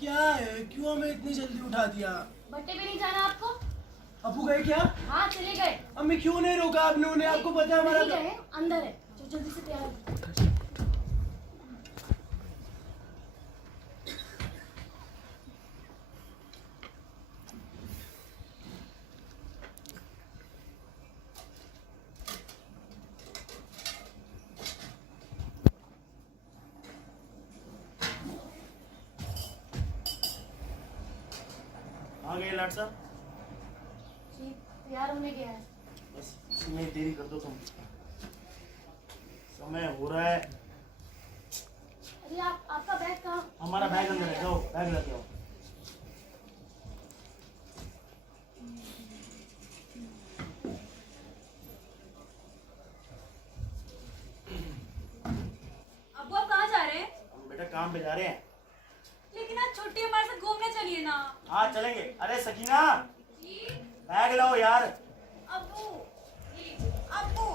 क्या है, क्यों हमें इतनी जल्दी उठा दिया? भट्टे पे नहीं जाना आपको? अबू गए क्या? हाँ चले गए। अम्मी क्यों नहीं रोका आपने उन्हें? आपको पता है हमारा नहीं गए, अंदर है। जो जल्दी से तैयार हो। आ गए लाट साहब? जी तैयार होने गया है। बस इसमें देरी कर दो तुम, समय हो रहा है। अरे आपका बैग कहाँ? हमारा बैग अंदर है, जाओ बैग लेके आओ। अब्बू आप कहाँ जा रहे हैं? हम बेटा काम पे जा रहे हैं। लेकिन आज छुट्टी हमारे साथ घूमने चलिए ना। हाँ चलेंगे। अरे सकीना जी बैग लाओ यार। अब्बू अब्बू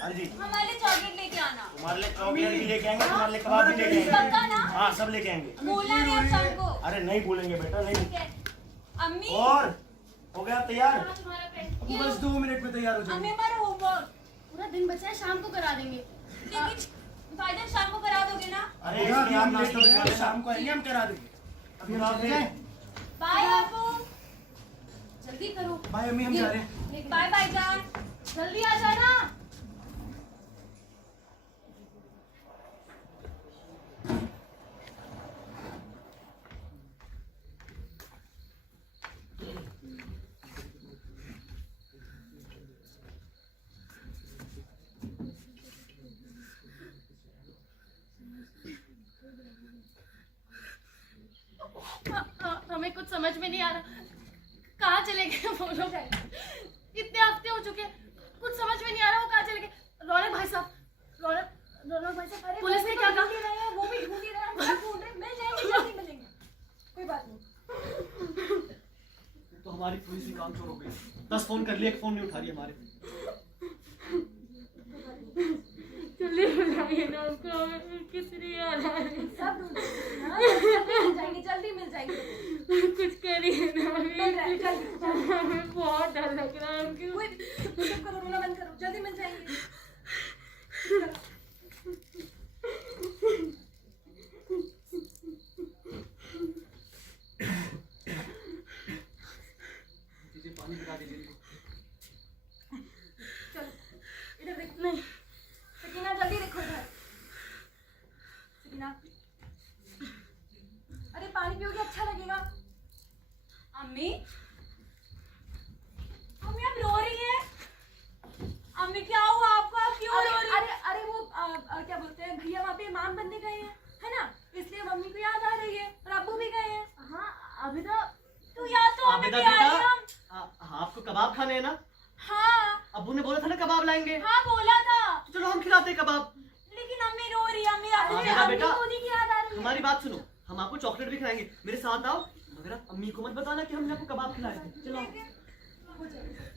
हाँ जी, हमारे लिए चॉकलेट लेके आना। तुम्हारे लिए चॉकलेट भी लेके आएंगे, तुम्हारे लिए कबाब भी लेके पक्का आएंगे। ना? हाँ सब लेके आएंगे। बोला नहीं अब सबको। अरे नहीं भूलेंगे बेटा, नहीं। ठीक है। अम्मी और हो गया तैयार? हाँ, तुम्हारा पेन। अबू बस 2 मिनट में तैयार हो अम्मी जाएंगे। हमारा होमवर्क। पूरा दिन बचा है, शाम को करा देंगे। लेकिन फायदा शाम को करा दोगे ना? अरे इसमें आप नाश्ता लिखवा लेना, शाम को आएंगे हम करा देंगे। अभी हम चले जाएं? बाय अब्बू। जल्दी करो। बाय अम्मी, हम जा रहे हैं। बाय बाय जान। जल्दी आ जाना। हमें कुछ समझ में नहीं आ रहा, कहाँ चले गए वो लोग? इतने हफ्ते हो चुके, कुछ समझ में नहीं आ रहा वो कहाँ चले गए। रौनक भाई साहब, रौनक भाई साहब, पुलिस ने क्या कहा? वो भी ढूंढ ही रहे हैं, सब ढूंढ रहे हैं। मिल जाएंगे, जल्दी मिलेंगे। कोई बात नहीं। तो हमारी पुलिस ही काम चोर हो गई। 10 फोन कर लिए, एक फोन नहीं उठा रही हमारे। जल्दी बुलाइए ना उनको, किस लिए आ रहा है? सब ढूंढ रहे हैं। हाँ, जल्दी मिल जाएंगे, जल्दी मिल जाएंगे। कुछ करिए ना, मिल रहा है, जल्दी। हमें बहुत डर लग रहा है उनकी। चुप करो, रोना बंद करो, जल्दी मिल जाएंगे। चीजें पानी पिला दीजिए इनको। चलो इधर देखो। नहीं, सकीना जल्दी देखो इधर। सकीना अरे पानी पियोगे, अच्छा लगेगा। अम्मी अम्मी आप रो रही हैं? अम्मी क्या हुआ आपको? आप क्यों रो रही हैं? अरे वो क्या बोलते हैं, भैया वहाँ पे इमाम बनने गए हैं, है ना? इसलिए मम्मी को याद आ रही है और अब्बू भी गए हैं। हाँ अभी तो याद तो हमें आबिदा भी आ रही है। बेटा, आपको कबाब खाने हैं ना? हाँ अब्बू ने बोला था ना कबाब लाएंगे। हाँ बोला था, तो चलो हम खिलाते हैं कबाब। लेकिन अम्मी रो रही है। अम्मी आपको आबिदा अम्मी बेटा, को उन्हीं की याद आ रही है। हमारी बात सुनो, हम आपको चॉकलेट भी खिलाएंगे, मेरे साथ आओ। मगर आप अम्मी को मत बताना कि हमने आपको कबाब खिलाए थे। चलो हो जाएगा।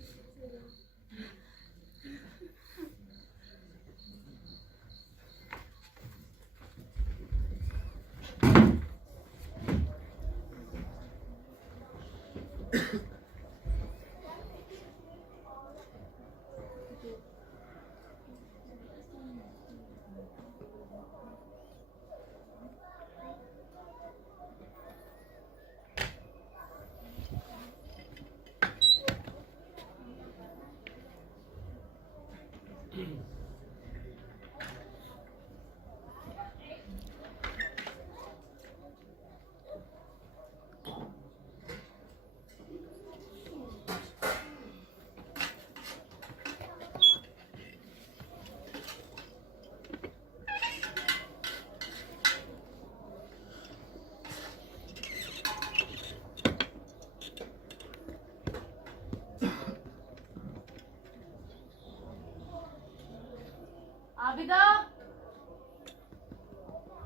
आबिदा,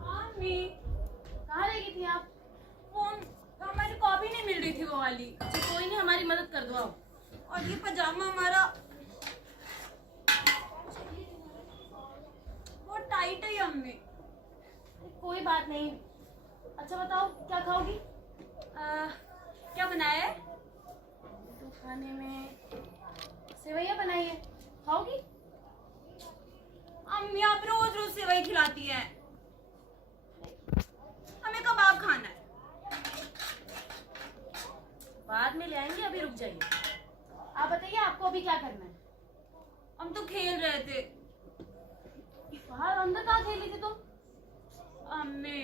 अम्मी कहाँ रह गई थी आप? फोन, हमारी कॉपी नहीं मिल रही थी वो वाली। अच्छा कोई नहीं, हमारी मदद कर दो आप। और ये पजामा हमारा बहुत टाइट है अम्मी। कोई बात नहीं, अच्छा बताओ क्या खाओगी? क्या बनाया है? तो खाने में सेवैया बनाई है, खाओगी? अम्मी आप रोज रोज सेवई खिलाती हैं, हमें कबाब खाना है। बाद में ले आएंगे, अभी रुक जाइए। आप बताइए आपको अभी क्या करना है? हम तो खेल रहे थे। बाहर अंदर कहाँ खेली थी तुम? अम्मी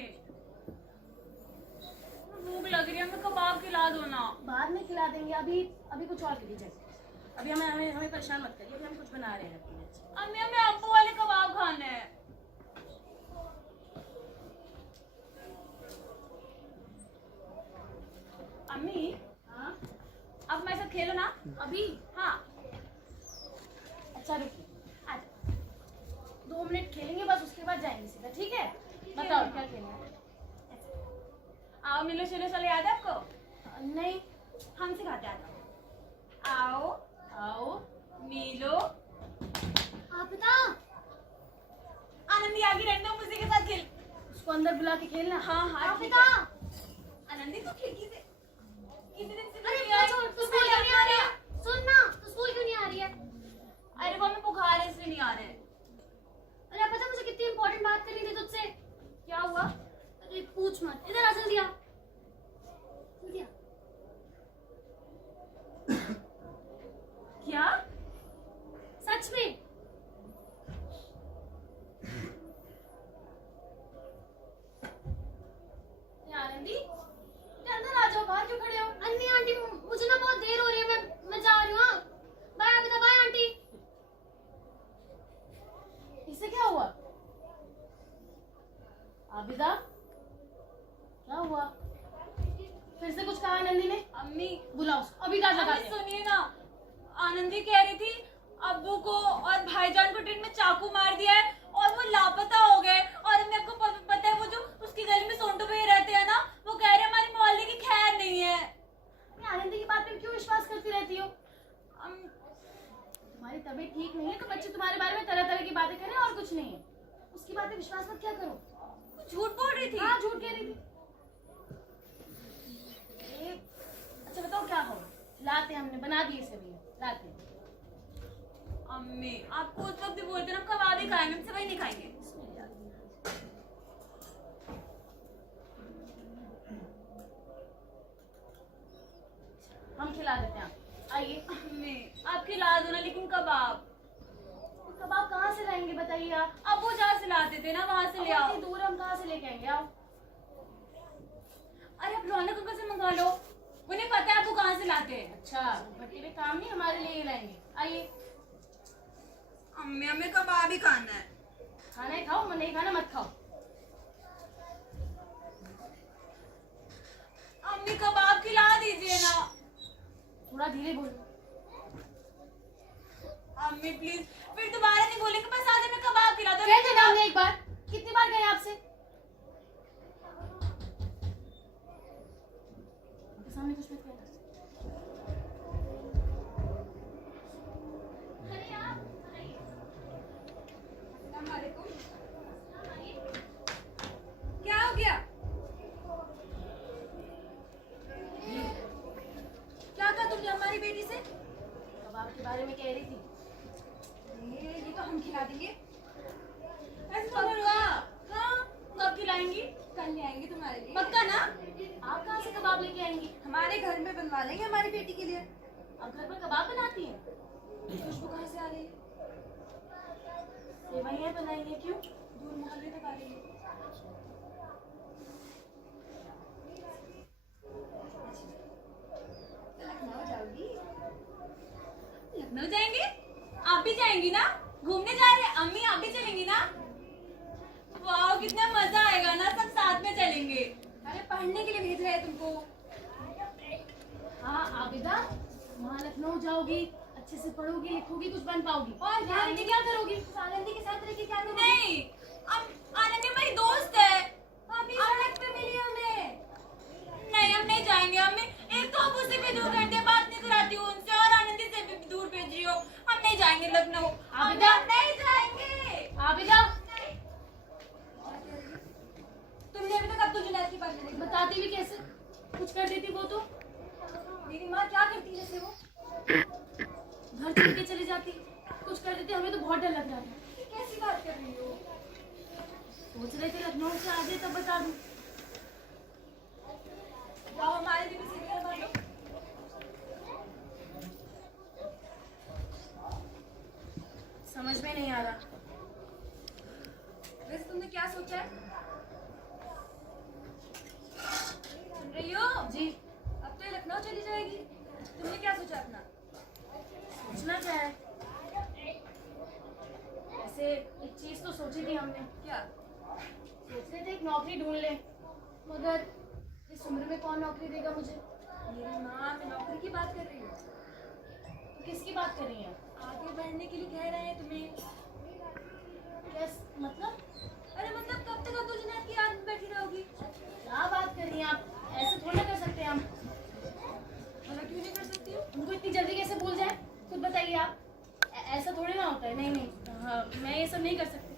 भूख लग रही है, हमें कबाब खिला दो ना। बाद में खिला देंगे, अभी कुछ और कीजिए। अभी हमें परेशान मत करिए, अभी हम कुछ बना रहे हैं अपने लिए। अम्मी हमें अब्बू वाले कबाब खाने हैं। अम्मी हाँ अब हमारे साथ खेलो ना। अभी? हाँ अच्छा रुकिए, आ जाओ। 2 मिनट खेलेंगे बस, उसके बाद जाएंगे सीधा, ठीक है? बताओ क्या खेलना है? आओ मिलो चलो चलो, याद है आपको? नहीं। हम सिखाते हैं, आ जाओ। आओ आओ मिलो। आप बता। आनंदी आगे रहने दो, मुझे के साथ खेल। उसको अंदर बुला के खेलना। हाँ हाँ आप ठीक बता। है। आनंदी तो खिड़की से कितने दिन से अरे नहीं आई? छोड़, तू स्कूल क्यों नहीं आ रही है? सुन ना, तू स्कूल क्यों नहीं आ रही है? अरे वो हमें बुखार है इसलिए नहीं आ रहे। अरे पता मुझे कितनी इंपॉर्टेंट बात करनी थी तुझसे। क्या हुआ? अरे पूछ मत, इधर आ जल्दी आ। जल्दी आ। क्या? सच में? आनंदी अंदर आ जाओ, बाहर क्यों खड़े हो? अन्नी आंटी मुझे ना बहुत देर हो रही है, मैं जा रही हूँ। हाँ बाय अबिता, बाय आंटी। इससे क्या हुआ? आबिदा क्या हुआ? फिर से कुछ कहा नंदी ने? अम्मी बुलाओ उसको, अभी डांट लगा अम्मी दे। सुनिए ना, आनंदी कह रही थी अब्बू को और भाईजान को ट्रेन में चाकू मार दिया है और वो लापता हो गए। और हमें आपको पता है वो जो उसकी गली में सोंटू पे रहते हैं ना, वो कह रहे हमारी मोहल्ले की खैर नहीं है। आनंदी की बात में क्यों विश्वास करती रहती हो? तुम्हारी तबीयत ठीक नहीं है तो बच्चे तुम्हारे बारे में तरह तरह की बातें करें और कुछ नहीं है। उसकी बातें विश्वास मत क्या करो। झूठ बोल रही थी। हाँ झूठ कह रही थी। अच्छा बताओ क्या हो? लाते हमने बना दिए सेवैया, लाते। अम्मी आपको उस वक्त भी बोलते ना कबाब ही खाएंगे, हम सेवई नहीं खाएंगे। हम खिला देते हैं, आइए। अम्मी आप खिला दो ना, लेकिन कबाब कबाब कहाँ से लाएंगे बताइए आप? अब वो जहाँ से लाते थे ना वहां से ले आओ। इतनी दूर हम कहाँ से लेके आएंगे? आओ। अरे आप रौनक अंकल से मंगा लो, उन्हें पता है आप वो कहाँ से लाते हैं। अच्छा भट्टी में काम नहीं, हमारे लिए ही लाएंगे। आइए। अम्मी हमें कबाब ही खाना है। खाना ही खाओ, नहीं खाना मत खाओ। अम्मी कबाब खिला दीजिए ना। थोड़ा धीरे बोलो। अम्मी प्लीज फिर दोबारा नहीं बोलेंगे, बस आज हमें कबाब खिला दो। कह देना हमने एक बार, कितनी बार गए आपसे? सामने कुछ मत कहना। क्या हो गया? क्या कहा तुमने हमारी बेटी से? कबाब के बारे में कह रही थी। ये तो हम खिला देंगे। ऐसे तो होगा। हाँ कब खिलाएंगी? कल ले आएंगे तुम्हारे लिए। पक्का ना? आप कहाँ से कबाब लेके आएंगी? हमारे घर में बनवा लेंगे हमारी बेटी के लिए। आप घर पर कबाब बनाती हैं? खुशबू कहाँ से आ रही है? सेवैयां बनाई है, क्यों? दूर मोहल्ले तक आ रही है। लखनऊ जाओगी? लखनऊ जाएंगे? आप भी जाएंगी ना? घूमने जा रहे हैं अम्मी, आप भी चलेंगी ना? वाह कितना मजा आएगा ना, सब साथ में चलेंगे। अरे पढ़ने के लिए भेज रहे हैं तुमको। हाँ आबिदा, वहाँ लखनऊ जाओगी, अच्छे से पढ़ोगी लिखोगी, कुछ बन पाओगी। और यहाँ रह के क्या करोगी? आनंदी के साथ रह के क्या करोगी? नहीं, आनंदी मेरी दोस्त है। अभी सड़क पे मिली हमें। नहीं हम नहीं जाएंगे। हमें एक तो आप उससे भी दूर रहते, बात नहीं कराती हूँ उनसे, और आनंदी से भी दूर भेज रही हो। हम नहीं जाएंगे लखनऊ। आबिदा नहीं जाएंगे। आबिदा तुमने अभी तक अब्दुल जुनैद की बात नहीं बताती भी कैसे? कुछ कर देती वो तो मेरी माँ क्या करती है जैसे वो? घर छोड़ के चली जाती, कुछ कर देती। हमें तो बहुत डर लग रहा था। ये कैसी बात कर रही हो? सोच रहे थे लखनऊ से आ जाए तब बता दूं। जाओ हमारे लिए भी सीरियल बना लो। समझ में नहीं आ रहा। वैसे तुमने क्या सोचा है? सुन रही हो? जी, अब तो ये लखनऊ चली जाएगी। तुमने क्या सोचा अपना? सोचना क्या है? ऐसे एक चीज तो सोची थी हमने। क्या? सोच रहे थे एक नौकरी ढूंढ ले, मगर इस उम्र में कौन नौकरी देगा मुझे? मेरी माँ, मैं नौकरी की बात कर रही हूँ। तो किसकी बात कर रही हैं? आगे बढ़ने के लिए कह रहे हैं तुम्हें। कैस मतलब? अरे मतलब कब तक अब तुझे जुनैद की याद में बैठी रहोगी? क्या बात कर रही हैं आप? ऐसे थोड़ी ना कर सकते हैं हम। भला क्यों नहीं कर सकती हूँ? उनको इतनी जल्दी कैसे भूल जाए? खुद बताइए आप। ऐसा थोड़ी ना होता है। नहीं नहीं, हाँ, मैं ये सब नहीं कर सकती।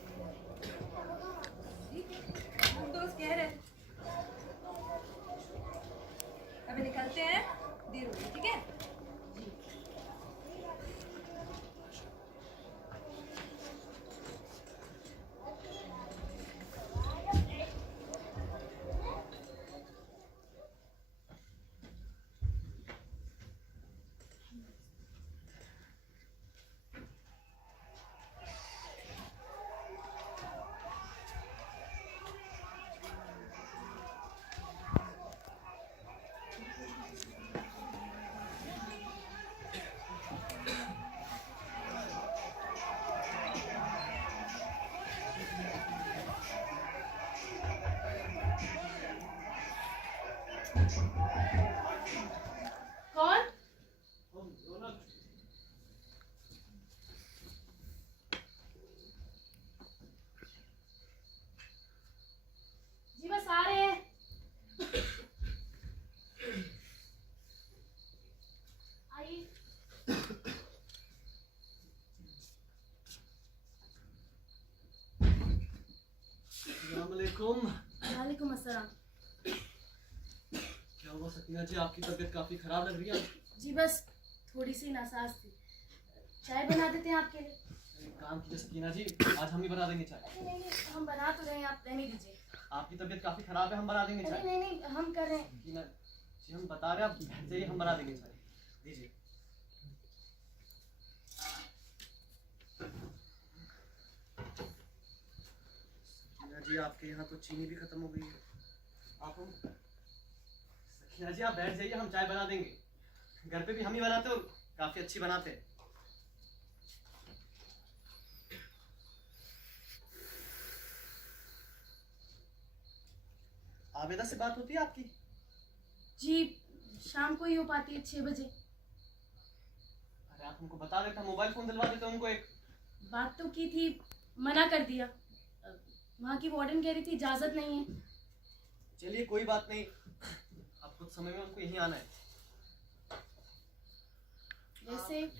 ठीक है, हम दोस्त कह रहे हैं। अभी निकलते हैं, देर हो गई, ठीक है? कौन? जी बस आ रहे हैं। आइए। अस्सलामुअलैकुम। वालेकुम अस्सलाम। क्या हुआ सकीना जी, आपकी तबीयत काफी खराब लग रही है। जी बस थोड़ी सी नासाज थी। चाय बना देते हैं आपके लिए। एक काम कीजिए सकीना जी, आज हम ही बना देंगे चाय। अरे नहीं नहीं, हम बना तो रहे हैं, आप रहने दीजिए। आपकी तबीयत काफी खराब है, हम बना देंगे अरे चाय। नहीं नहीं, हम कर रहे हैं। सकीना जी, हम बता रहे हैं, आप बैठ जाइए, हम बना देंगे चाय। दीजिए। सकीना जी, आपके यहाँ तो चीनी भी खत्म हो गई है। सकीना जी, आप बैठ जाइए, हम चाय बना देंगे। घर पे भी हम ही बनाते हो, काफी अच्छी बनाते हैं। आबेदा से बात होती है आपकी? जी शाम को ही हो पाती है 6 बजे। अरे आप हमको बता देते, हम मोबाइल फोन दिलवा देते उनको एक। बात तो की थी, मना कर दिया। वहाँ की वार्डन कह रही थी इजाजत नहीं है। चलिए कोई बात नहीं, आप कुछ समय में उनको यहीं आना है। वैसे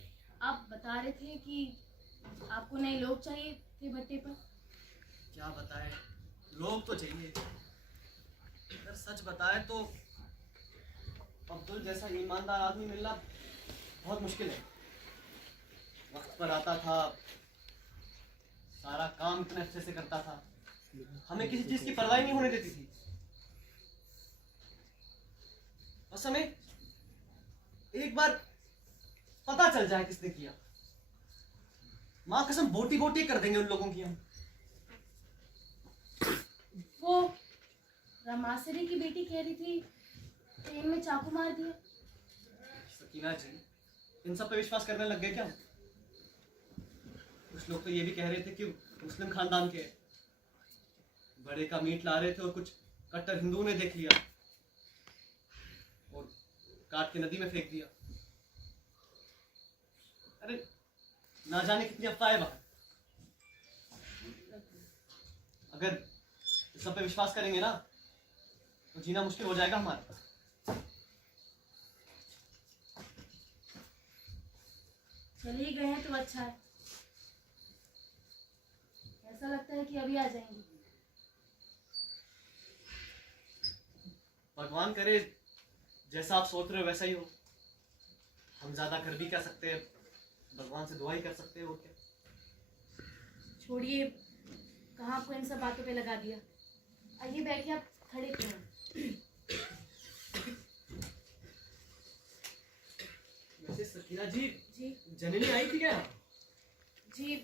आप बता रहे थे कि आपको नए लोग चाहिए थे भट्टे पर। क्या बताएं, लोग तो चाहिए। अगर सच बताए तो अब्दुल जैसा ईमानदार आदमी मिलना बहुत मुश्किल है। वक्त पर आता था, सारा काम इतने अच्छे से करता था, हमें किसी चीज की परवाह नहीं होने देती थी। बस हमें एक बार पता चल जाए किसने किया, माँ कसम बोटी बोटी कर देंगे उन लोगों की हम। वो रामासरी की बेटी कह रही थी ट्रेन में चाकू मार दिया। सकीना जी, इन सब पे विश्वास करने लग गए क्या? कुछ लोग तो ये भी कह रहे थे कि मुस्लिम खानदान के बड़े का मीट ला रहे थे और कुछ कट्टर हिंदुओं ने देख लिया और काट के नदी में फेंक दिया। अरे ना जाने कितनी अफवाहें बाहर। अगर इस सब पे विश्वास करेंगे ना तो जीना मुश्किल हो जाएगा हमारा। चले ही गए हैं तो अच्छा है। ऐसा लगता है कि अभी आ जाएंगे। भगवान करे जैसा आप सोच रहे हो वैसा ही हो। हम ज्यादा कर भी क्या सकते हैं, भगवान से दुआ ही कर सकते हैं और क्या। छोड़िए, कहाँ आपको इन सब बातों पे लगा दिया। आइए बैठिए, आप खड़े क्यों हैं? वैसे सकीना जी, जी जननी आई थी क्या? जी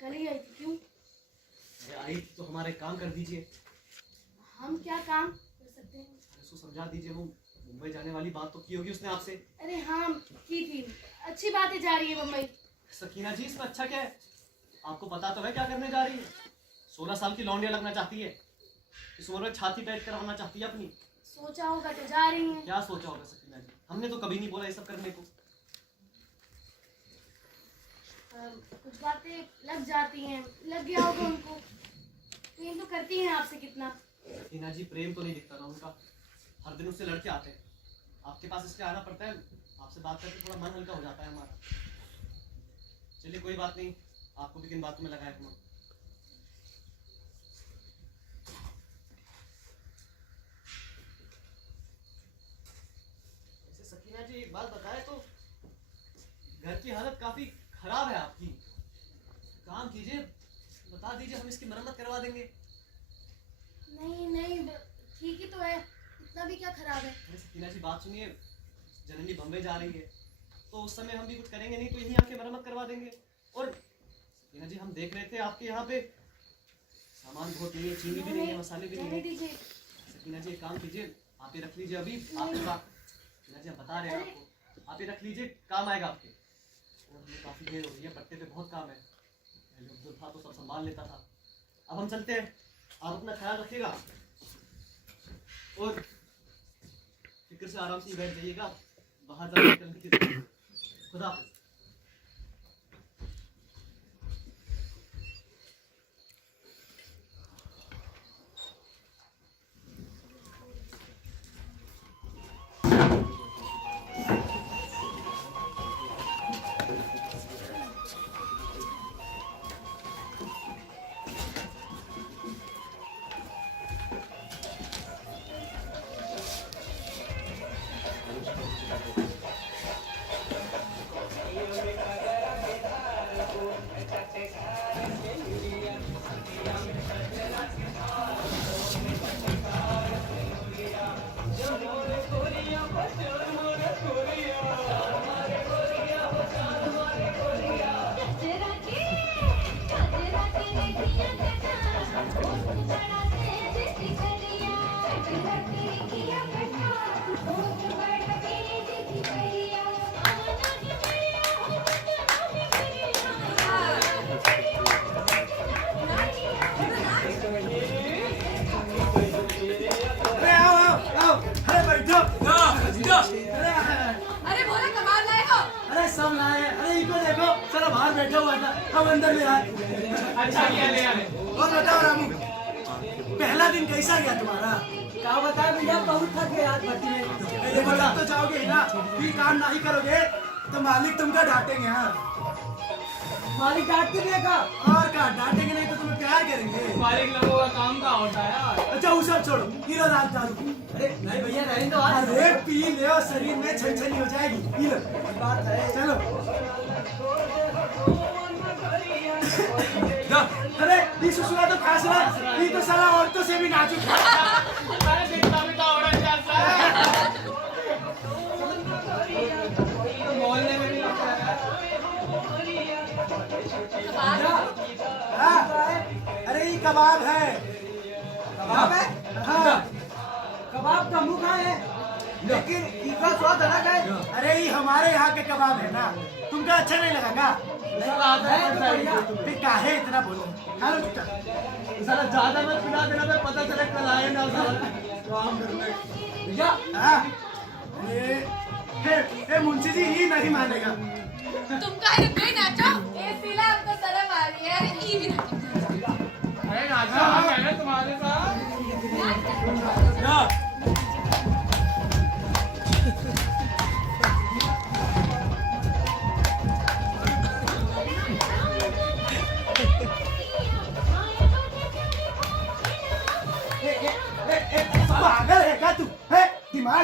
कल ही आई थी। क्यों? अरे आई थी तो हमारा एक काम कर दीजिए। हम क्या काम कर सकते हैं? अरे उसको समझा दीजिए, वो मुंबई जाने वाली बात तो की होगी उसने आपसे। अरे हाँ की थी, अच्छी बातें जा रही है मुंबई। सकीना जी, इसमें अच्छा क्या है? आपको पता तो है क्या करने जा रही है। 16 साल की लौंडिया लगना चाहती है, इस उम्र में छाती पैट करवाना चाहती है अपनी। सोचा होगा तो जा रही हैं। क्या सोचा होगा सकीना जी, हमने तो कभी नहीं बोला ये सब करने को। कुछ बातें लग जाती हैं, लग गया होगा उनको। प्रेम तो करती हैं आपसे कितना। सकीना जी, प्रेम तो नहीं दिखता ना उनका, हर दिन उससे लड़के आते हैं। आपके पास इसलिए आना पड़ता है, आपसे बात करके थोड़ा मन हल्का हो जाता है हमारा। चलिए कोई बात नहीं, आपको भी किन बातों में लगाया तुम। सकीना जी, एक बात बताए तो घर की हालत काफी खराब है आपकी। काम कीजिए, बता दीजिए, हम इसकी मरम्मत करवा देंगे। नहीं नहीं, ठीक ही तो है, इतना भी क्या खराब है। अरे सकीना जी, बात सुनिए, जननी बम्बई जा रही है तो उस समय हम भी कुछ करेंगे नहीं तो यहीं आके मरम्मत करवा देंगे। और सकीना जी, हम देख रहे थे आपके यहाँ पे सामान बहुत नहीं है, चीनी भी नहीं है, मसाले भी नहीं रहने है। दीजिए। सकीना जी, एक काम कीजिए, आप ये रख लीजिए अभी। आपके पास सकीना जी, हम बता रहे हैं आपको, आप ये रख लीजिए, काम आएगा आपके। और हमें काफी देर हो रही है, पट्टे पे बहुत काम है। पहले जो था तो सब संभाल लेता था, अब हम चलते हैं। आप अपना ख्याल रखिएगा और फिक्र से आराम से ही बैठ जाइएगा, बाहर जाकर निकलने की जरूरत नहीं। खुदा हाफिज। अरे बोला कबाब लाए हो? अरे सब लाए। अरे इनको देखो, सारा बाहर बैठा हुआ था, हम अंदर ले आए। अच्छा किया ले आए। और बताओ रामू, पहला दिन कैसा गया तुम्हारा? क्या बताया भैया, बहुत थक गए आज भट्टी में। ये बता तो जाओगे ही ना, फिर काम नहीं करोगे तो मालिक तुमको डांटेंगे। हाँ, मालिक डांट के देगा। और क्या डांटेंगे नहीं तो तुम्हें प्यार करेंगे। मालिक लोगों का काम का होता है यार। अच्छा वो सब छोड़ो, हीरो दाल चालू। अरे नहीं भैया, रहने दो आज। अरे पी लो, शरीर में छनछनी हो जाएगी, पी लो। बात है। चलो। अरे ये ससुरा तो खासरा, ये तो साला औरतों से भी नाजुक है। अरे देखता भी तो औरत जैसा है। मोहल्ले में भी लगता है। हाँ, अरे ये कबाब है। कबाब है? हाँ, कबाब का मुंह कहाँ है? लेकिन इसका स्वाद अलग है। अरे ये हमारे यहाँ के कबाब है ना, तुमको अच्छा नहीं लगा क्या? है तो बढ़िया। फिर काहे इतना बोलो, खा लो चुपचाप। साला ज्यादा मत पिला देना, मैं पता चले कल आए ना साला। भैया हाँ, ये मुंशी जी ही नहीं मानेगा। तुम काहे रुक गई नाचो? ए सिला हमको शर्म आ रही है। अरे ई भी नाचो। अरे नाचा हम कह रहे तुम्हारे साथ। पागल है क्या तू? है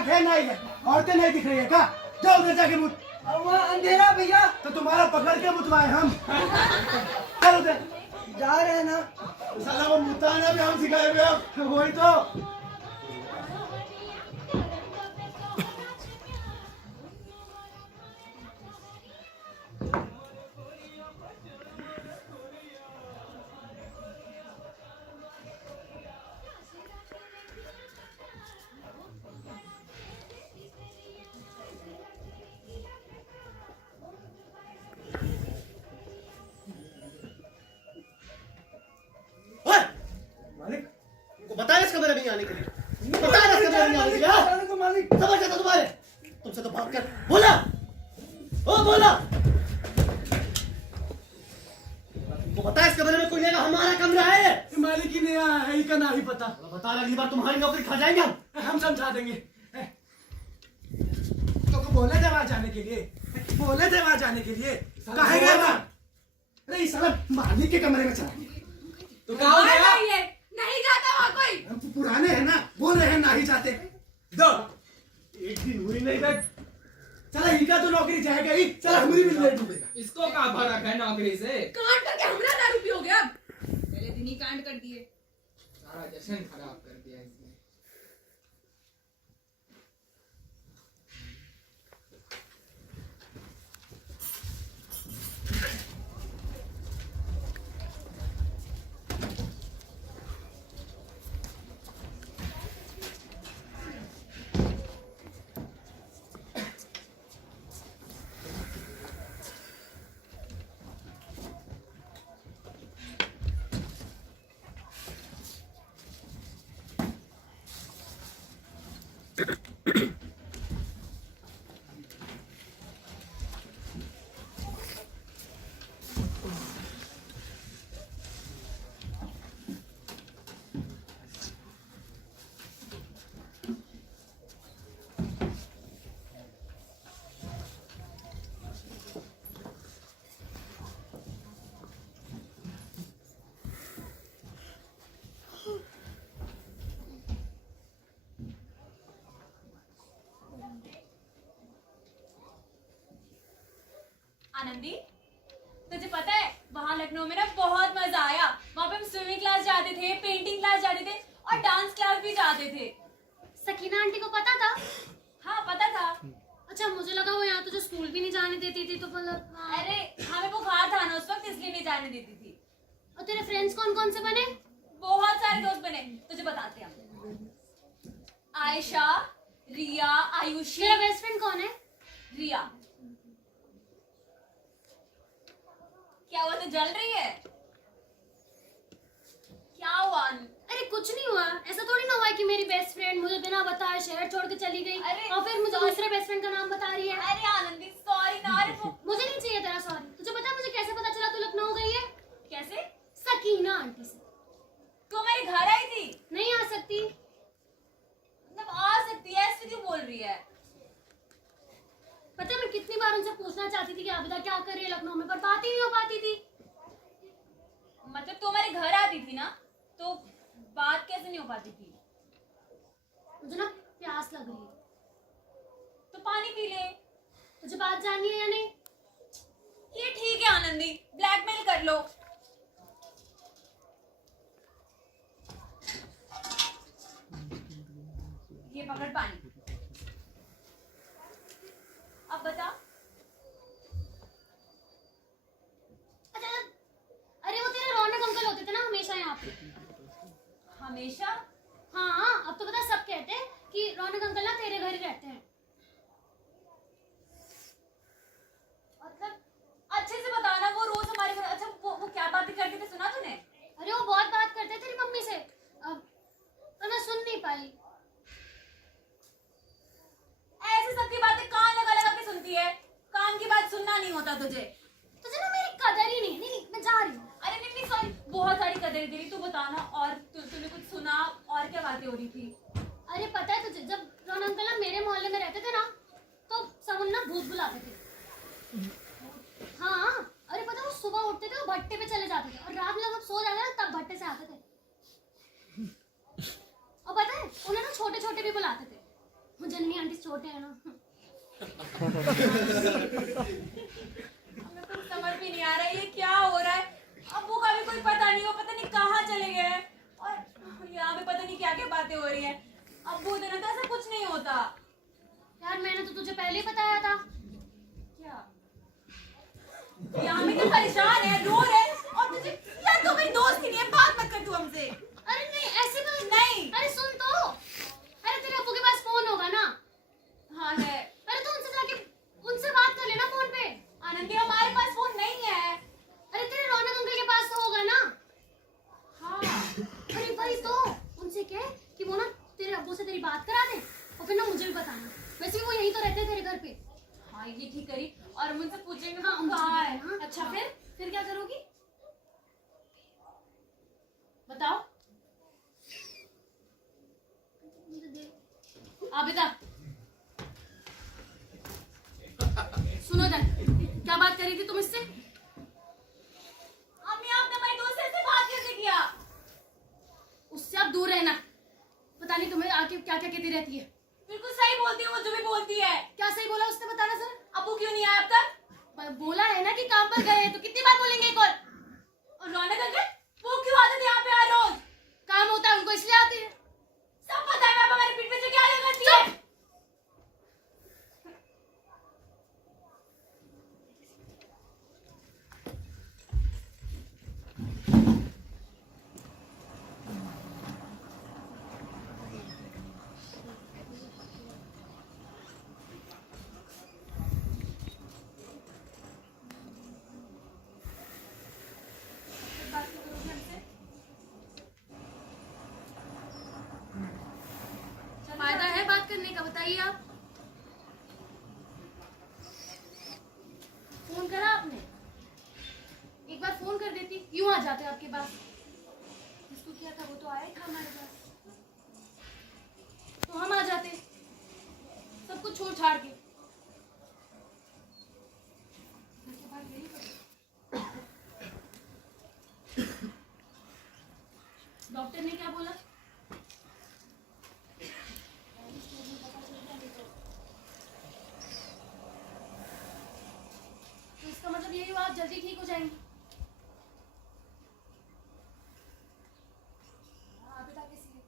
आँख है नहीं है, औरतें नहीं दिख रही है क्या? जाओ उधर जाके मुत। वहाँ अंधेरा भैया। तो तुम्हारा पकड़ के मुतवाए हम। चल उधर। जा रहे हैं ना। साला वो मुताना भी हम सिखाए हुए अब। वही तो। मालिक को बताया इस कमरे में नहीं आने के लिए, बताया इस कमरे में नहीं आने के लिए, हाँ? जाने को मालिक। समझ आता तुम्हारे, तुमसे तो भाग कर बोला, ओ बोला, तुमको बताया इस कमरे में कोई नहीं आएगा, हमारा कमरा है ये। मालिक ही नहीं आया है, इनका ना ही पता। बता अगली बार तुम्हारी नौकरी खा जाएंगे हम समझा देंगे। तो बोले थे वहां जाने के लिए, बोले थे वहां जाने के लिए, कहे गए वहां? अरे इस साला मालिक के कमरे में चला। तो कहाँ हो गया? नहीं जाता वहाँ कोई। हम तो पुराने हैं ना, बोल रहे हैं ना ही जाते। दो एक दिन हुई नहीं बैठ। चला इनका तो नौकरी जाएगा ही, चला हमारी भी लेट डूबेगा। इसको कहाँ भर रखा है नौकरी से? कांड करके हमरा दारू पियोगे अब? पहले दिन ही कांड कर दिए। सारा जश्न खराब कर दिया इसने। आनंदी, तुझे पता है वहाँ लखनऊ में ना बहुत मजा आया। वहाँ पे हम स्विमिंग क्लास जाते थे, पेंटिंग क्लास जाते थे और डांस क्लास भी जाते थे। सकीना आंटी को पता था? हाँ पता था। अच्छा मुझे लगा वो यहाँ तुझे स्कूल भी नहीं जाने देती थी, तो मतलब अरे हमें बुखार था ना उस वक्त, इसलिए नहीं जाने देती थी। और तेरे फ्रेंड्स कौन कौन से बने? बहुत सारे दोस्त बने, तुझे बताते हैं हम। आयशा, रिया, आयुषी। तेरा बेस्ट फ्रेंड कौन है? रिया। क्या हुआ, तो जल रही है? क्या हुआ? अरे कुछ नहीं हुआ। ऐसा थोड़ी ना हुआ है कि मेरी बेस्ट फ्रेंड मुझे बिना बताए शहर छोड़ के चली गई और फिर मुझे दूसरे बेस्ट फ्रेंड का नाम बता रही है। अरे आनंदी सॉरी ना। अरे मुझे नहीं चाहिए तेरा सॉरी। तुझे पता है मुझे कैसे पता चला तू लखनऊ गई है? कैसे? सकीना आंटी से। तू मेरे घर आई थी? नहीं आ सकती। मतलब आ सकती है, ऐसे क्यों बोल रही है? पता है मैं कितनी बार उनसे पूछना चाहती थी कि आबिदा क्या कर रही है लखनऊ में, पर बात ही नहीं हो पाती थी। मतलब तू मेरे घर आती थी ना, तो बात कैसे नहीं हो पाती थी? मुझे ना प्यास लग रही है। तो पानी पी ले। तुझे बात जाननी है या नहीं? ये ठीक है आनंदी, ब्लैकमेल कर लो। ये पकड़ पानी। अब बता। अच्छा, अरे वो तेरे रौनक अंकल होते थे ना हमेशा यहाँ पे। हमेशा? हाँ अब तो पता सब कहते हैं कि रौनक अंकल ना तेरे घर ही रहते हैं। मतलब अच्छे से बताना, वो रोज हमारे घर। अच्छा वो क्या बातें करते थे, सुना तूने? अरे वो बहुत बात करते थे तेरी मम्मी से, अब तो मैं सुन नहीं पाई। ऐसे सबकी बातें कान लगा लगा के सुनती है। कान की बात सुनना नहीं होता तुझे। तुझे ना मेरी कदर ही नहीं। नहीं मैं जा रही हूँ। अरे नहीं सॉरी, बहुत सारी कदर तेरी। तू बताना, और तूने कुछ सुना? और क्या बातें हो रही थी? अरे पता है तुझे, जब रौनक अंकल ना मेरे मोहल्ले में रहते थे ना, तो सब उन्हें भूत बुलाते थे। हाँ अरे पता है वो सुबह उठते थे, वो भट्टे पे चले जाते थे और रात में जब सो जाते ना तब भट्टे से आते थे। और पता है उन्हें ना छोटे छोटे भी बुलाते थे। वो जननी आंटी छोटे हैं ना। हमें कुछ समझ भी नहीं आ रहा है ये क्या हो रहा है। अब्बू का भी कोई पता नहीं, वो पता नहीं कहाँ चले गए हैं और यहाँ पे पता नहीं क्या क्या बातें हो रही है। अब्बू तो ना तो ऐसा कुछ नहीं होता। यार मैंने तो तुझे पहले ही बताया था। क्या यहाँ में क्या परेशान है, रो रहे हैं और तुझे यार तू मेरी दोस्त ही नहीं है, बात मत कर तू हमसे। अरे नहीं ऐसे तो नहीं। अरे सुन तो, अरे तेरे अब्बू के पास फोन होगा ना। हाँ है। अरे तू उनसे जाके उनसे बात कर लेना फोन पे। आनंदी हमारे पास फोन नहीं है। अरे तेरे रौनक अंकल के पास तो होगा ना। हाँ अरे भाई तो उनसे कह कि वो ना तेरे अब्बू से तेरी बात करा दे और फिर ना मुझे भी बताना। वैसे भी वो यहीं तो रहते हैं तेरे घर पे। हाँ ये ठीक करी और हम उनसे पूछेंगे हाँ उनसे कहाँ है। हाँ, अच्छा फिर क्या करोगी बताओ। आबिदा सुनो इधर, क्या बात करी थी तुम इससे? अम्मी आपने मेरी दोस्त से ऐसे बात कैसे किया? उससे आप दूर रहना। पता नहीं तुम्हें आके क्या क्या कहती रहती है। बिल्कुल सही बोलती है वो, जो भी बोलती है। क्या सही बोला उसने बताना सर। अब्बू क्यों नहीं आया अब तक? बोला है ना कि काम पर गए हैं, तो कितनी बार बोलेंगे एक और रौनक अंकल वो क्यों आते थे यहाँ पे हर रोज? काम होता है उनको इसलिए आती है। सब पता है मैम हमारे पीठ पे से क्या करती है। बात तो करोगे हमसे? फायदा है बात करने का, बताइए आप। फोन करा आपने? एक बार फोन कर देती, यूं आ जाते आपके पास। जिसको किया था वो तो आया ही था हमारे पास। तो हम आ जाते सब कुछ छोड़ छाड़ के। घर के बाहर यही करो। डॉक्टर ने क्या बोला? तो इसका मतलब यही हुआ आप जल्दी ठीक हो जाएंगी। आबिदा कैसी है?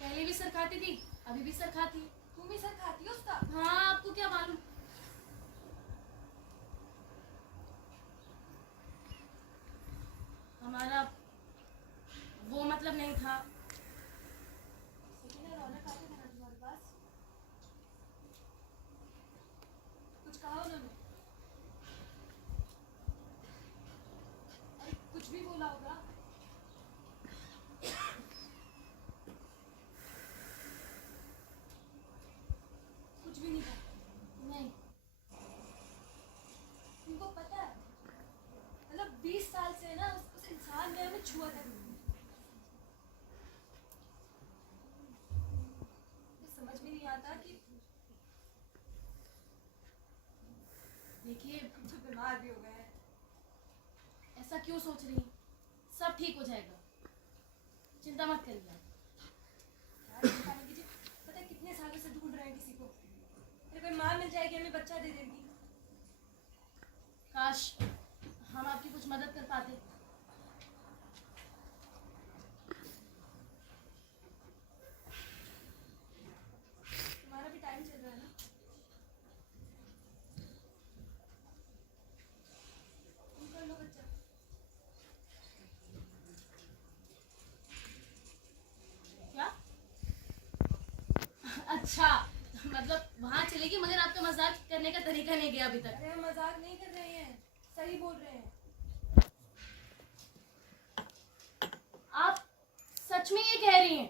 पहले भी सर खाती थी, अभी भी सर खाती है। तुम भी सर खाती हो उसका? हाँ आपको क्या मालूम। हमारा वो मतलब नहीं था। लेकिन रौनक आते थे ना तुम्हारे पास? कुछ कहा उन्होंने? अरे कुछ भी बोला होगा। कुछ भी नहीं कहा? नहीं तुमको पता है मतलब 20 साल से ना उस इंसान ने हमें छुआ तक नहीं। मुझे समझ में नहीं आता कि देखिए हम तो बीमार भी हो गए हैं। ऐसा क्यों सोच रही हैं? सब ठीक हो जाएगा, चिंता मत करिए आप। यार चिंता नहीं कीजिए, पता है कितने सालों से ढूंढ रहे हैं किसी को। मेरे कोई माँ मिल जाएगी हमें बच्चा दे देगी। काश हम आपकी कुछ मदद कर पाते। तुम्हारा भी टाइम चल रहा है ना? तुम कर लो बच्चा। क्या? अच्छा मतलब वहां चलेगी मगर आपका मजाक करने का तरीका नहीं गया अभी तक। अरे हम मजाक नहीं कर रहे हैं, सही बोल रहे हैं। आप सच में ये कह रही हैं?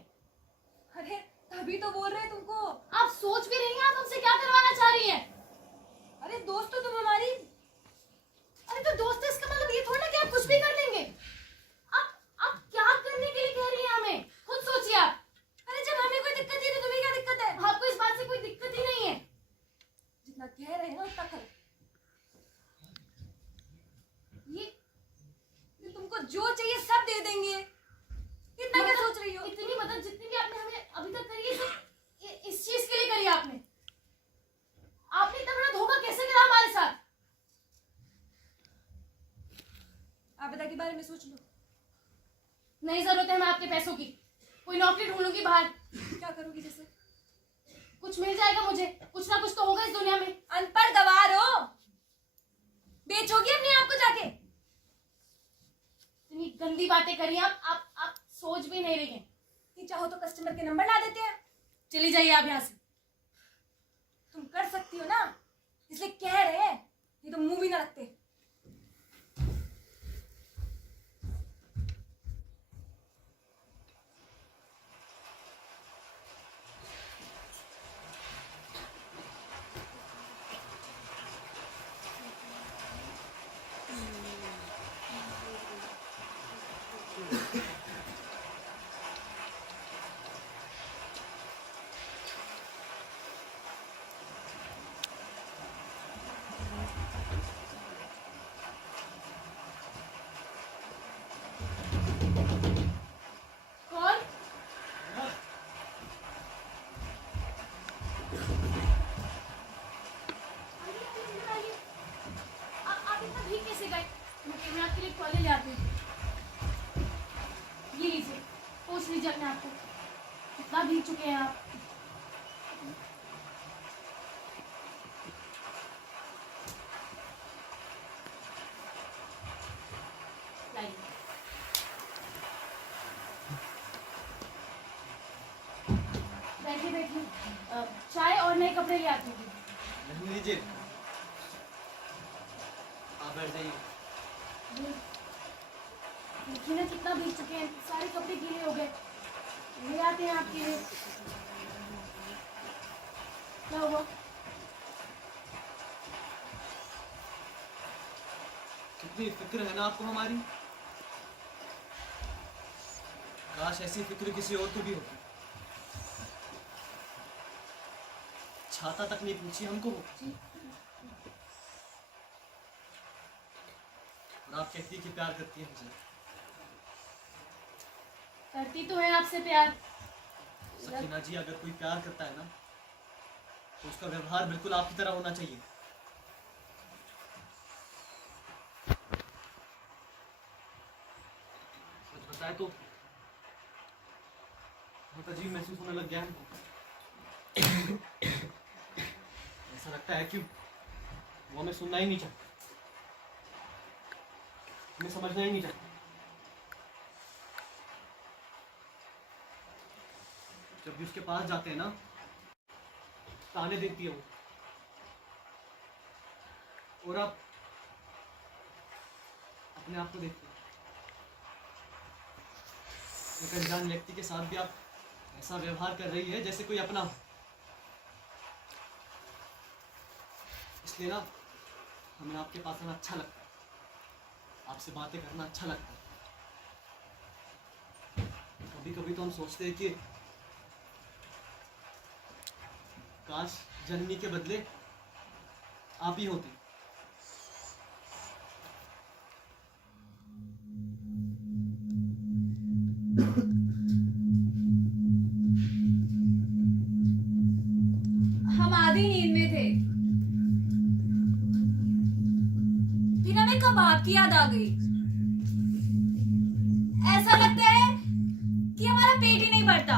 अरे तभी तो बोल रहे हैं तुमको। आप सोच भी रही हैं आप हमसे क्या करवाना चाह रही हैं? अरे दोस्त तो तुम हमारी। अरे तो दोस्त है इसका मतलब ये थोड़ा ना कि आप कुछ भी कर लेंगे। आप क्या करने के लिए कह रही हैं हमें? खुद सोचिए आप। अरे जब हमें कोई दिक्कत है तो तुम्हें क्या दिक्कत है? आपको इस बात से कोई दिक्कत ही नहीं है। जितना कह रहे हैं ना उतना करो। ये तुमको जो चाहिए सब दे देंगे। इतना क्या सोच रही हो? इतनी मदद जितनी भी आपने हमें अभी तक करी है पहले सोच लो। नहीं जरूरत है हमें आपके पैसों की, कोई नौकरी ढूंढूंगी बाहर। क्या करोगी जैसे? कुछ मिल जाएगा मुझे, कुछ ना कुछ तो होगा इस दुनिया में। अनपढ़ गवार हो, बेचोगी अपने आप को जाके? इतनी गंदी बातें करी आप सोच भी नहीं रही हैं। कि चाहो तो कस्टमर के नंबर ला देते हैं। चली जाइए आप यहाँ से। तुम कर सकती हो ना, इसलिए कह रहे हैं, ये तो मुंह भी ना रखते। कौन? आप इतना भीग कैसे गए? मैं आपके लिए टॉयलेट ले आती हूँ। ये लीजिए, पूछ लीजिए अपने आप को, कितना भीग चुके हैं आप। लाइए। बैठिए बैठिए, चाय और नए कपड़े ले आती हूँ। नहीं लीजिए, आप बैठ जाइए। देखिए ना कितना भीग चुके हैं, सारे कपड़े गीले हो गए। ले आते हैं आपके लिए। क्या हुआ? कितनी फिक्र है ना आपको हमारी। काश ऐसी फिक्र किसी और को भी होती। छाता तक नहीं पूछी हमको वो। और आप कहती है कि प्यार करती है मुझे। करती तो है आपसे प्यार। सकीना जी, अगर कोई प्यार करता है ना तो उसका व्यवहार बिल्कुल आपकी तरह होना चाहिए। सच बताए तो बहुत अजीब महसूस होने लग गया हमको। ऐसा लगता है कि वो हमें सुनना ही नहीं चाहता, हमें समझना ही नहीं चाहता। जब भी उसके पास जाते हैं ना, ताने देती है वो। और आप अपने आप को देखते हैं, एक अनजान व्यक्ति के साथ भी आप ऐसा व्यवहार कर रही है जैसे कोई अपना हो। इसलिए ना हमें आपके पास आना अच्छा लगता है, आपसे बातें करना अच्छा लगता है। कभी कभी तो हम सोचते हैं कि काश जननी के बदले आप ही होती। हम आधी नींद में थे, फिर हमें कबाब की याद आ गई। ऐसा लगता है कि हमारा पेट ही नहीं भरता।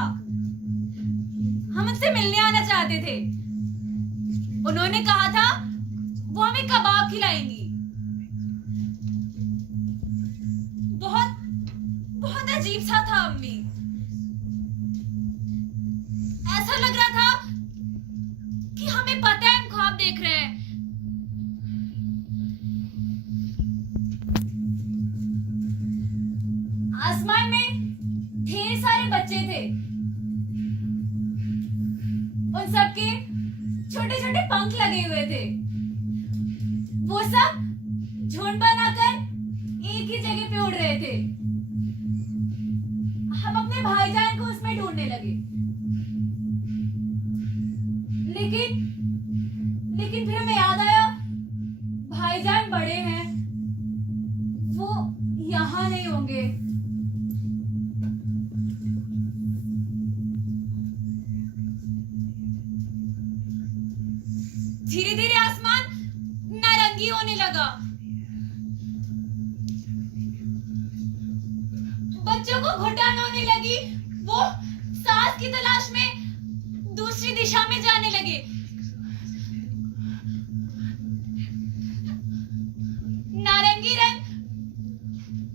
हम उनसे मिलने आना चाहते थे, उन्होंने कहा था वो हमें कबाब खिलाएंगी। बहुत बहुत अजीब सा था अम्मी। ऐसा लग रहा था कि हमें पता है हम ख्वाब देख रहे हैं। आसमान में ढेर सारे बच्चे थे, उन सबके छोटे छोटे पंख लगे हुए थे। वो सब झुंड बनाकर एक ही जगह पे उड़ रहे थे। हम अपने भाईजान को उसमें ढूंढने लगे, लेकिन लेकिन फिर हमें याद आया भाईजान बड़े हैं, वो यहाँ नहीं होंगे। धीरे धीरे आसमान नारंगी होने लगा। को घुटन होने लगी, वो सांस की तलाश में दूसरी दिशा में जाने लगे। नारंगी रंग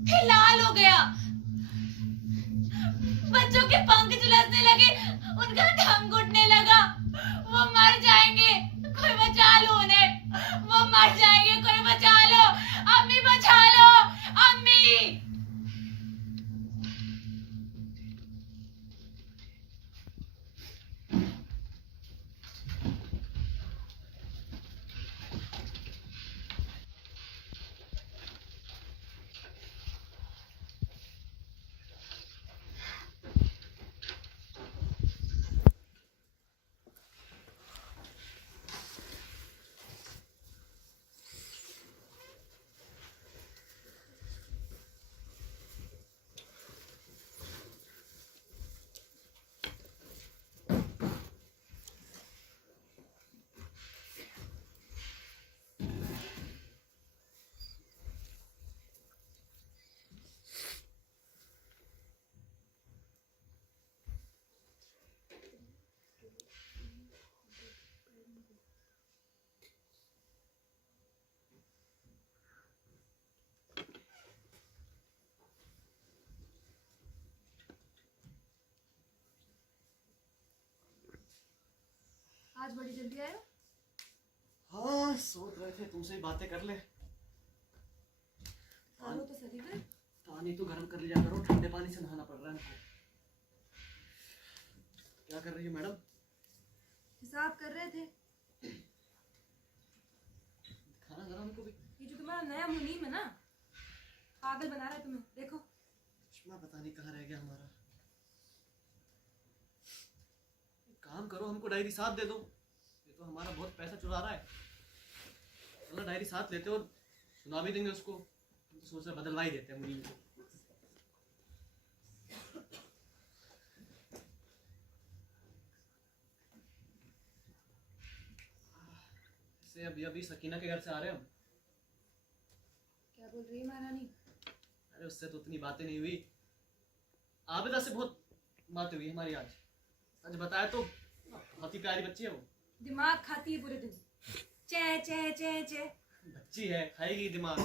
फिर लाल हो गया, बच्चों के पंख झुलसने लगे, उनका दम घुटने लगा। वो मर जाएंगे, कोई बचा लो उन्हें, वो मर जाएंगे, कोई बचा लो, अम्मी बचा लो, अम्मी। आज बड़ी जल्दी आए हो? हाँ, सोच रहे थे तुमसे ही बातें कर ले। आलो तो सही थे। पानी तो गर्म कर लिया करो, ठंडे पानी से नहाना पड़ रहा है हमको। क्या कर रही हो मैडम? हिसाब कर रहे थे। खाना जरा हमको भी। ये जो तुम्हारा नया मुनीम है ना, पागल बना रहा है तुम्हें, देखो। चश्मा पता नहीं कहाँ रह गया हमारा। एक काम करो, हमको डायरी साथ दे दो, ये तो हमारा बहुत पैसा चुरा रहा है। चलो डायरी साथ लेते और सुना भी देंगे उसको। हम तो सोच रहे बदलवा ही देते हैं मुनीम को। से अभी अभी सकीना के घर से आ रहे हैं हम। क्या बोल रही है महारानी? अरे उससे तो उतनी बातें नहीं हुई, आबिदा से बहुत बातें हुई हमारी आज। सच बताया तो बहुत ही प्यारी बच्ची है वो। दिमाग खाती है पूरे दिन, चे चे चे चे। बच्ची है, खाएगी दिमाग।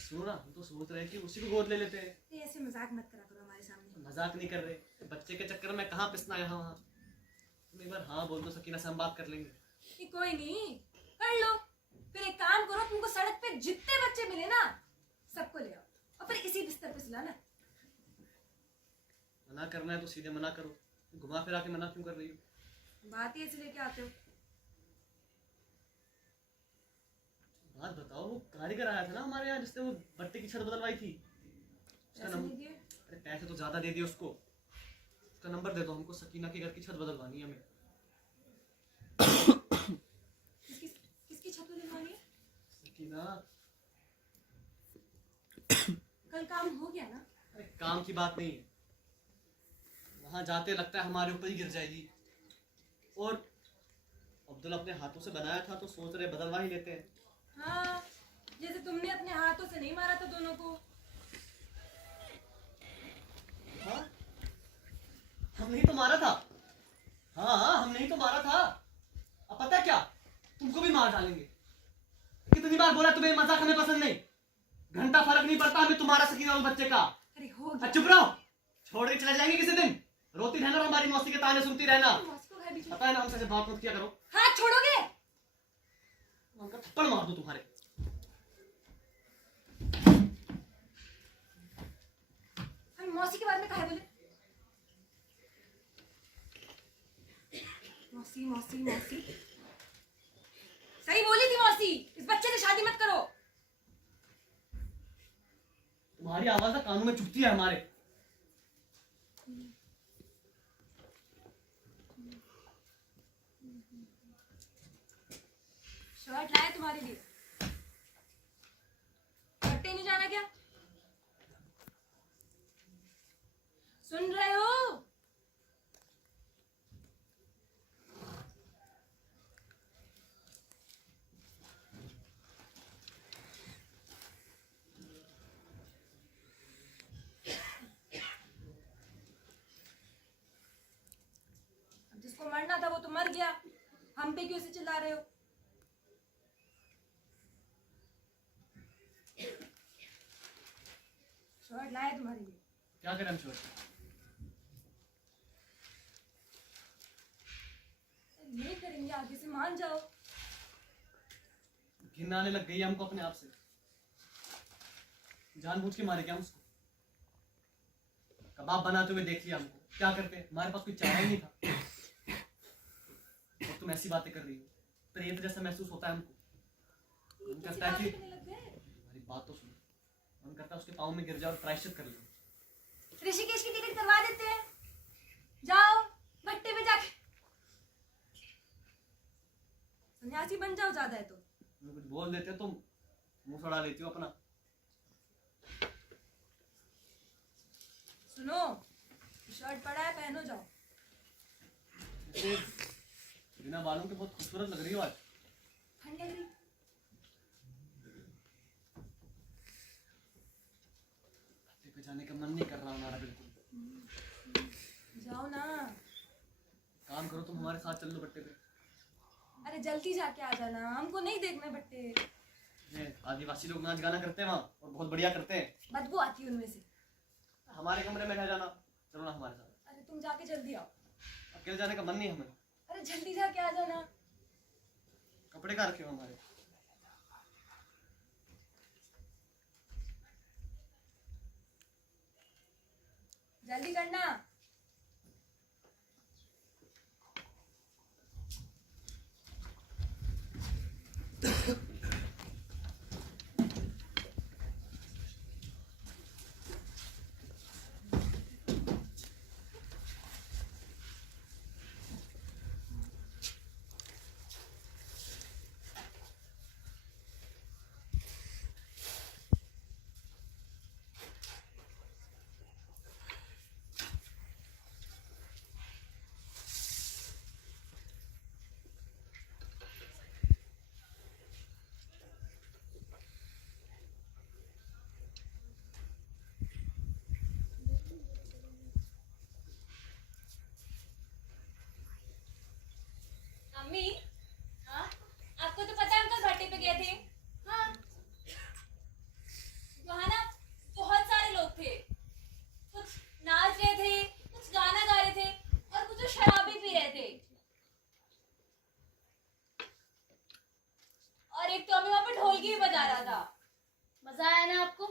सुनो ना, हम तो सोच रहे हैं कि उसी को गोद ले लेते हैं। ये ऐसे मजाक मत करा करो हमारे सामने। मजाक नहीं कर रहे, बच्चे के चक्कर में कहाँ पिसना यहाँ वहाँ। तुम एक बार हाँ बोल दो सकीना से, हम बात कर लेंगे। ये कोई नहीं, कर लो। फिर एक काम करो, तुमको सड़क पे जितने बच्चे मिले ना, सबको ले आओ और फिर इसी बिस्तर पे सुलाना। मना करना है तो सीधे मना करो, घुमा फिरा के मना क्यों कर रही हो? बात ही ऐसे लेके आते हो। बात बताओ, वो कारीगर आया था ना हमारे यहाँ जिसने वो भट्टे की छत बदलवाई थी, उसका पैसे नहीं दिए? अरे पैसे तो ज्यादा दे दिए उसको। उसका नंबर दे दो हमको, सकीना के घर की छत बदलवानी है हमें। किसकी छत बदलवानी है? सकीना, कल काम हो गया ना? अरे काम की बात नहीं है, वहां जाते लगता है हमारे ऊपर ही गिर जाएगी। और अब्दुल अपने हाथों से बनाया था तो सोच रहे बदलवा ही लेते हैं। हाँ, जैसे तुमने अपने हाथों से नहीं मारा था दोनों को। हाँ, हमने ही तो मारा था। हाँ, हमने ही तो मारा था। अब पता है क्या, तुमको भी मार डालेंगे। कितनी बार बोला तुम्हें मजाक हमें पसंद नहीं, घंटा फर्क नहीं पड़ता हमें तुम्हारा सकीना और बच्चे का। अरे हो गया। चुप रहो, छोड़ के चले जाएंगे किसी दिन। रोती रहना और हमारी मौसी के ताने सुनती रहना। मौसी को घर भी पता है ना, हमसे बात मत किया करो। हाथ छोड़ोगे? उनका थप्पड़ मार दो तुम्हारे। हम मौसी के बारे में काहे बोले? मौसी मौसी मौसी, सही बोली थी मौसी, इस बच्चे से शादी मत करो। तुम्हारी आवाज ना कानों में चुभती है हमारे। शर्ट लाए तुम्हारे लिए, फट्टे नहीं जाना क्या? सुन रहे हो? जिसको मरना था वो तो मर गया, हम पे क्यों से चिल्ला रहे हो? शर्ट लाए तुम्हारे लिए। क्या करें हम छोड़? नहीं करेंगे, आगे से मान जाओ। घिन आने लग गई है हमको अपने आप से। जानबूझ के मारे क्या हम उसको? कबाब बनाते हुए देख लिया हमको, क्या करते? हमारे पास कोई चारा ही नहीं था। और तुम ऐसी बातें कर रही हो, प्रेत जैसा महसूस होता है हमको। मन करता है कि हमारी बात तो सुनो। मन करता है उसके पाँव में गिर जाओ और प्रायश्चित कर लो। ऋषिकेश की टिकट करवा देते हैं, जाओ भट्टे में जाके सन्यासी बन जाओ, ज्यादा है तो। कुछ बोल देते हो तुम, मुंह सड़ा लेती हो अपना। सुनो, शर्ट पड़ा है, पहनो जाओ। ऐसे बिना बालों के बहुत खूबसूरत लग रही हो आज। ठंड लग रही। भट्टे पे जाने का मन नहीं कर रहा हमारा बिल्कुल। जाओ ना। काम करो, तुम हमारे साथ चल लो भट्टे पे। अरे जल्दी जाके आ जाना, हमको नहीं देखना भट्टे। ये आदिवासी लोग नाच गाना करते हैं वहाँ, और बहुत बढ़िया करते हैं। बदबू आती है उनमें से। हमारे कमरे में रह जाना, चलो ना हमारे साथ। अरे तुम जाके जल्दी आओ। अकेले जाने का मन नहीं हमें। अरे जल्दी जाके आ जाना। कपड़े कहाँ रखे हो हमारे? जल्दी करना। अम्मी, हाँ आपको तो पता है हम कल भट्टे पे गए थे। हाँ वहाँ ना बहुत सारे लोग थे, कुछ नाच रहे थे, कुछ गाना गा रहे थे और कुछ शराब भी पी रहे थे। और एक तो अम्मी वहाँ पे ढोलकी भी बजा रहा था। मजा आया ना आपको?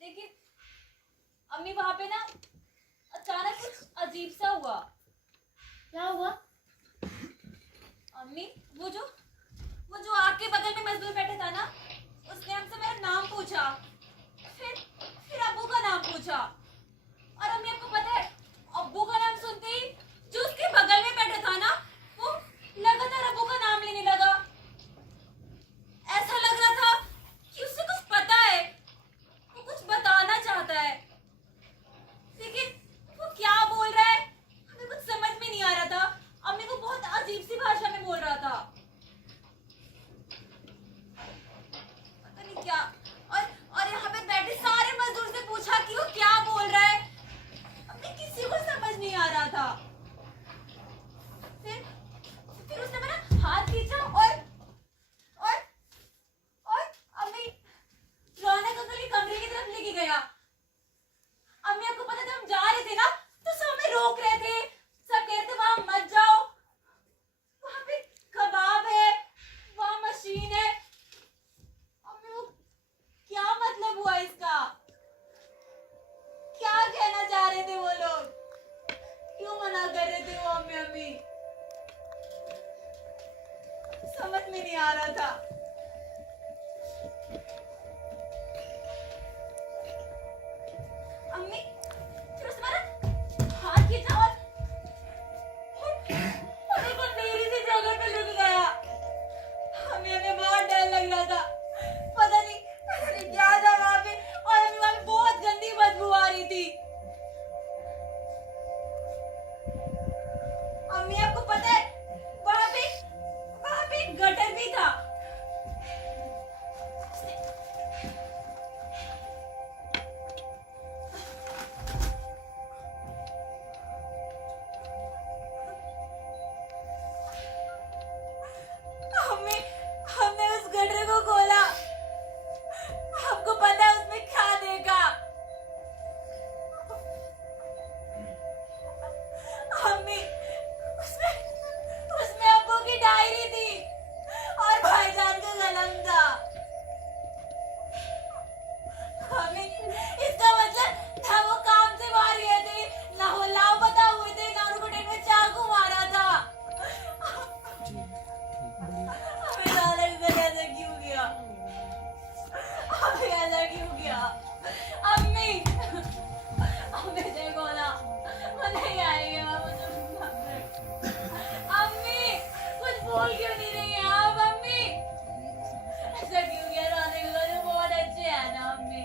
लेकिन अम्मी वहाँ पे ना अचानक कुछ अजीब सा हुआ। क्या हुआ? अम्मी, वो जो आग के बगल में मजदूर बैठा था ना, उसने हमसे मेरा नाम पूछा, फिर अब्बू का नाम पूछा। और अम्मी आपको पता है, अब्बू का नाम सुनते ही जो उसके बगल में बैठा था ना, वो लगातार अब्बू का नाम लेने लगा। ऐसा लग रहा था कि उसे कुछ पता है, वो कुछ बताना चाहता है, लेकिन वो क्या बोल रहा है हमें कुछ समझ में नहीं आ रहा था। अम्मी को बहुत अजीब सी भाषा में बोल रहा था, पता नहीं क्या। और यहाँ पे बैठे सारे मजदूर से पूछा कि वो क्या बोल रहा है, अम्मी किसी को समझ नहीं आ रहा था। फिर उसने मेरा हाथ खींचा और अम्मी रौनक अंकल के कमरे की तरफ लेके गया। अम्मी आपको पता था हम जा रहे थे ना, तो सब हमें रोक रहे थे, सब कह रहे थे वहां मत जाओ, वहां पे कबाब है, वहां मशीन है। अम्मी वो क्या मतलब हुआ इसका? क्या कहना चाह रहे थे वो लोग? क्यों मना कर रहे थे वो अम्मी? समझ में नहीं आ रहा था। अम्मी फिर उसने मेरा हाथ खींचा और को मेरी सी जगह पे लेके गया। हमें बहुत डर लग रहा था, पता नहीं क्या था वहां पे, और हमें वहां पे बहुत गंदी बदबू आ रही थी। अम्मी आपको पता है वहां पे एक गटर भी था। बोल क्यों नहीं रही हैं आप मम्मी? ऐसा क्यों किया? रौनक को तो बहुत अच्छे हैं ना मम्मी।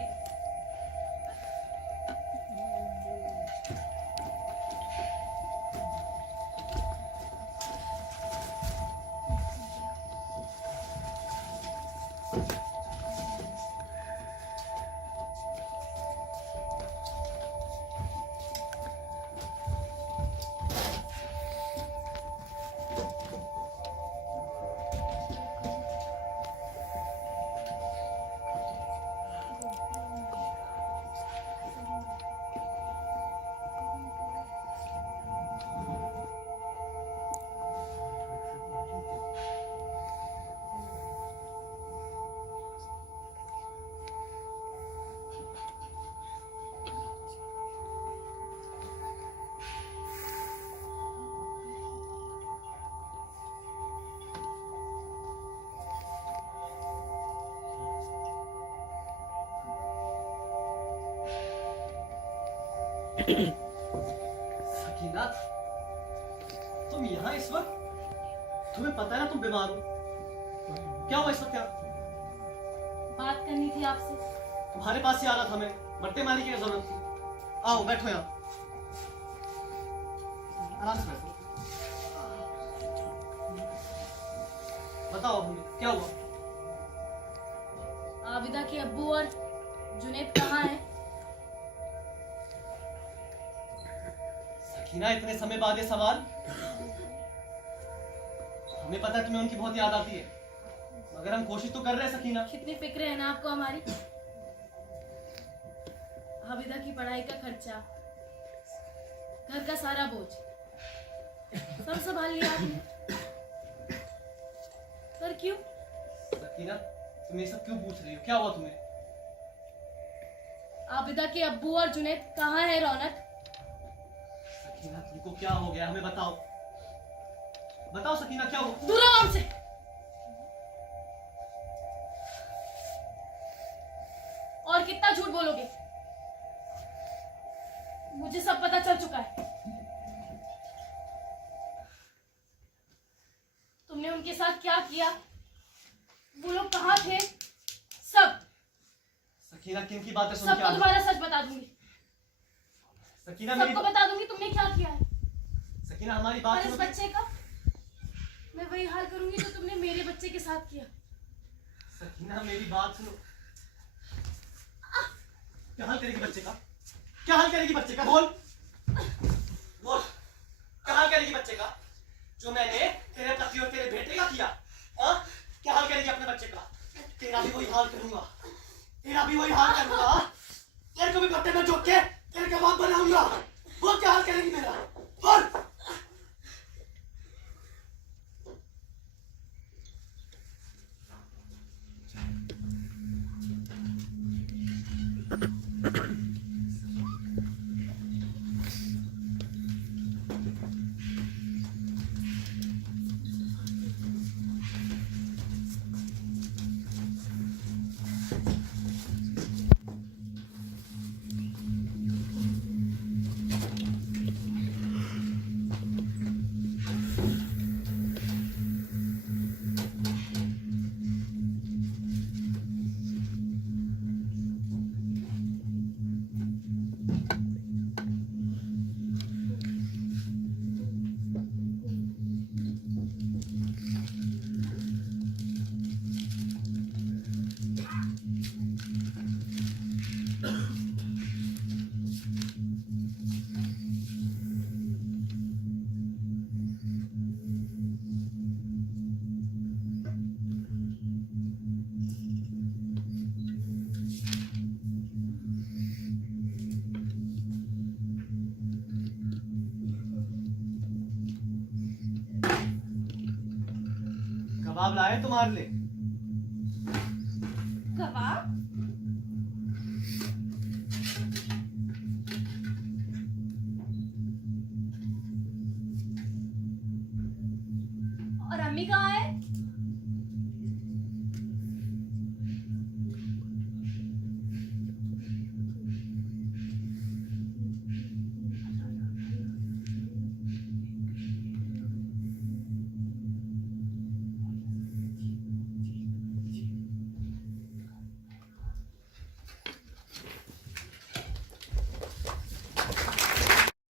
सकीना, तुम यहाँ इस वक्त? तुम्हें पता है ना तुम बीमार हो? क्या हुआ इस वक्त? क्या बात करनी थी आपसे। तुम्हारे पास ही आ रहा था मैं, मट्टे मारने की क्या जरूरत थी? आओ बैठो यहाँ, आराम से बैठो। बताओ अभी क्या हुआ? आबिदा के अब्बू और जुनैद कहाँ हैं? सकीना, इतने समय बाद ये सवाल? हमें पता है तुम्हें उनकी बहुत याद आती है, मगर हम कोशिश तो कर रहे हैं सकीना। कितनी फिक्र है ना आपको हमारी। आबिदा की पढ़ाई का खर्चा, घर का सारा बोझ सब संभाल लिया आपने, पर क्यों? सकीना, तुम ये सब क्यों पूछ रही हो? क्या हुआ तुम्हें? आबिदा के अब्बू और जुनैद कहाँ है रौनक? सकीना, तुमको क्या हो गया? हमें बताओ, बताओ सकीना, क्या हो? दूर रहो हमसे। और कितना झूठ बोलोगे? मुझे सब पता चल चुका है। तुमने उनके साथ क्या किया, वो लोग कहाँ थे, सब सकीना, किन की बातें सुन के सबको आ रही हो? तुम्हारा सच बता दूंगी। सकीना मेरी सबको बता दूंगी तुमने क्या किया है। सकीना हमारी और बात इस सुनो। बच्चे का मैं वही हाल करूंगी जो तुमने मेरे बच्चे के साथ किया। सकीना मेरी बात सुनो। क्या हाल करेगी बच्चे का? क्या हाल करेगी बच्चे का? बोल बोल, क्या हाल करेगी बच्चे का जो मैंने तेरे पति और तेरे बेटे का किया? हाँ, क्या हाल करेगी अपने बच्चे का? तेरा भी वही हाल करूंगा, तेरा भी वही हाल करूंगा। तेरे को भी पत्ते में जोक के तेरे कबाब बनाऊंगा। वो क्या हाल करेगी मेरा? बोल। कबाब लाए तुम्हारे लिए? कबाब? और अम्मी कहाँ है?